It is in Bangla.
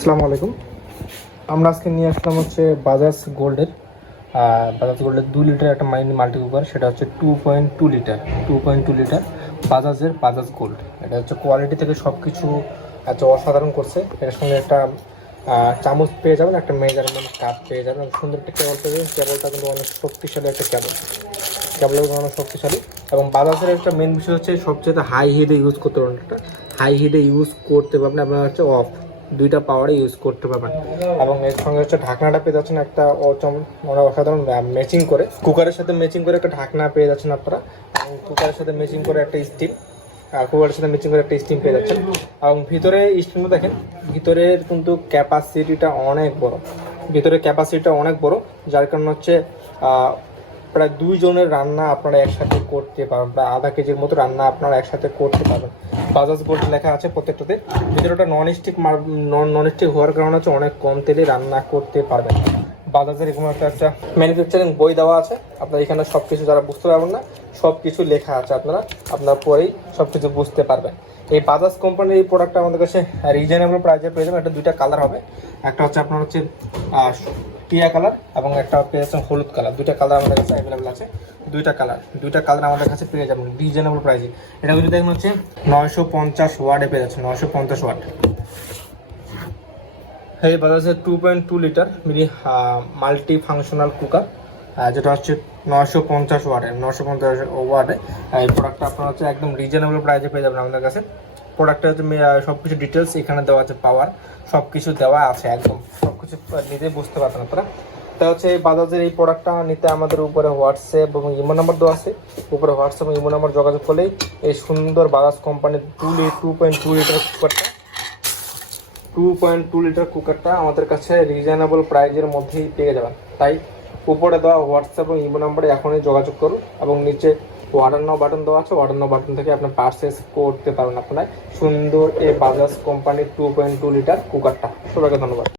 আসসালামু আলাইকুম। আমরা আজকে নিয়ে আসলাম হচ্ছে বাজাজ গোল্ডের বাজাজ গোল্ডের দু লিটার একটা মাইনি মাল্টি কুকার সেটা হচ্ছে two point two litre two point two litre বাজাজের Bajaj gold এটা হচ্ছে কোয়ালিটি থেকে সব কিছু এত অসাধারণ করছে। এটার সঙ্গে একটা চামচ পেয়ে যাবেন, একটা মেজারমেন্ট কাপ পেয়ে যাবেন। সুন্দর একটা কেবল পেয়ে যাবেন। কেবলটা কিন্তু অনেক শক্তিশালী একটা কেবল কেবলটা অনেক শক্তিশালী। এবং বাজাজের একটা মেন বিষয় হচ্ছে সবচেয়ে হাই হিটে ইউজ করতে পারবেন। একটা হাই হিটে ইউজ করতে পারবেন, আপনার হচ্ছে অফ দুইটা পাওয়ারে ইউজ করতে পারবেন। এবং এর সঙ্গে হচ্ছে ঢাকনাটা পেয়ে যাচ্ছেন একটা মানে অসাধারণ ম্যাচিং করে। কুকারের সাথে ম্যাচিং করে একটা ঢাকনা পেয়ে যাচ্ছেন আপনারা। এবং কুকারের সাথে ম্যাচিং করে একটা স্টিম কুকারের সাথে ম্যাচিং করে একটা স্টিম পেয়ে যাচ্ছেন। এবং ভিতরে স্টিমও দেখেন, ভিতরের কিন্তু ক্যাপাসিটিটা অনেক বড়। ভিতরে ক্যাপাসিটিটা অনেক বড়, যার কারণে হচ্ছে প্রায় দুইজনের রান্না আপনারা একসাথে করতে পারবেন, প্রায় আধা কেজির মতো রান্না আপনারা একসাথে করতে পারবেন। বাজাজ গোল্ড লেখা আছে প্রত্যেকটাতে ভিতরেটা নন স্টিক নন নন স্টিক হওয়ার কারণে হচ্ছে অনেক কম তেলে রান্না করতে পারবেন। বাজাজের এরকম একটা একটা ম্যানুফ্যাকচারিং বই দেওয়া আছে, আপনারা এখানে সব কিছু যারা বুঝতে পারবেন না সব কিছু লেখা আছে আপনারা, আপনার পরেই সব কিছু বুঝতে পারবেন। এই বাজাজ কোম্পানির এই প্রোডাক্টটা আমাদের কাছে রিজনেবল প্রাইসে পেয়ে যাবেন এটা দুইটা কালার হবে। একটা হচ্ছে আপনার হচ্ছে টিয়া কালার এবং একটা পেয়ে যাচ্ছেন হলুদ কালার। দুইটা কালার আমাদের কাছে অ্যাভেলেবেল আছে। দুইটা কালার। দুইটা কালার আমাদের কাছে পেয়ে যাবেন রিজনেবল প্রাইসে এটা যদি দেখুন হচ্ছে নয়শো পঞ্চাশ ওয়ার্ডে পেয়ে যাচ্ছে, নয়শো পঞ্চাশ ওয়াট। এই বাজাজের two point two litre mini multi functional cooker যেটা হচ্ছে নয়শো পঞ্চাশ ওয়ার্ডের নয়শো পঞ্চাশ ওয়ার্ডে এই প্রোডাক্টটা আপনার হচ্ছে একদম রিজনেবল প্রাইসে পেয়ে যাবেন আমাদের কাছে। প্রোডাক্টটা হচ্ছে সব কিছু ডিটেলস এখানে দেওয়া আছে পাওয়ার সব কিছু দেওয়া আছে একদম। কিছু নিজে বুঝতে পারবেন আপনারা তা হচ্ছে এই বাজাজের এই প্রোডাক্টটা নিতে আমাদের উপরে হোয়াটসঅ্যাপ এবং ইমো নাম্বার দেওয়া আছে। উপরে হোয়াটসঅ্যাপ এবং ইমো নাম্বার যোগাযোগ করলেই এই সুন্দর বাজাজ কোম্পানির টু লি টু পয়েন্ট টু লিটার কুকারটা টু পয়েন্ট টু লিটার কুকারটা আমাদের কাছে রিজনেবল প্রাইজের মধ্যেই পেয়ে যাবেন। তাই উপরে দেওয়া হোয়াটসঅ্যাপ এবং ইমো নাম্বারে এখনই যোগাযোগ করুন এবং নিচে অর্ডার নাও বাটন দেওয়া আছে। অর্ডার নাও বাটন থেকে আপনি পারচেস করতে পারবেন আপনার সুন্দর এই বাজাজ কোম্পানির টু পয়েন্ট টু লিটার কুকারটা সবাইকে ধন্যবাদ।